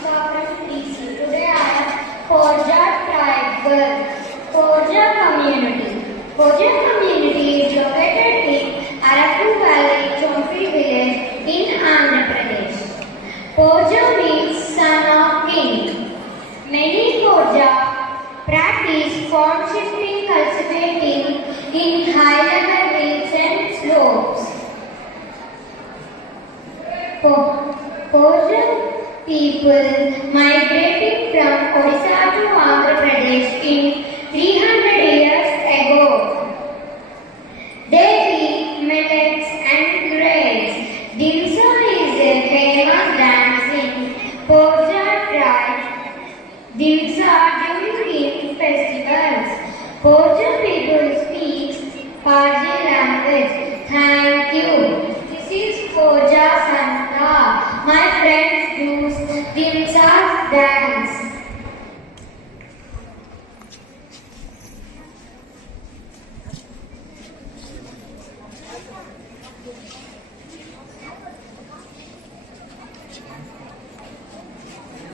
Ishika from DC. Today I am Forja Tribal. Forja Community. Forja Community is located in Araku Valley, Chompi village in Andhra Pradesh. Forja means son of king. Many Forja practice corn shifting cultivating in high-level hills and slopes. Forja people migrated from Odisha to Andhra Pradesh in 300 years ago. They eat millets and grains. Dimsa is a famous dance in Forja tribe. Dimsa during festivals. Forja people speak Parsi language. Thank you. This is Forja Santa. My friends use Dimsa dance.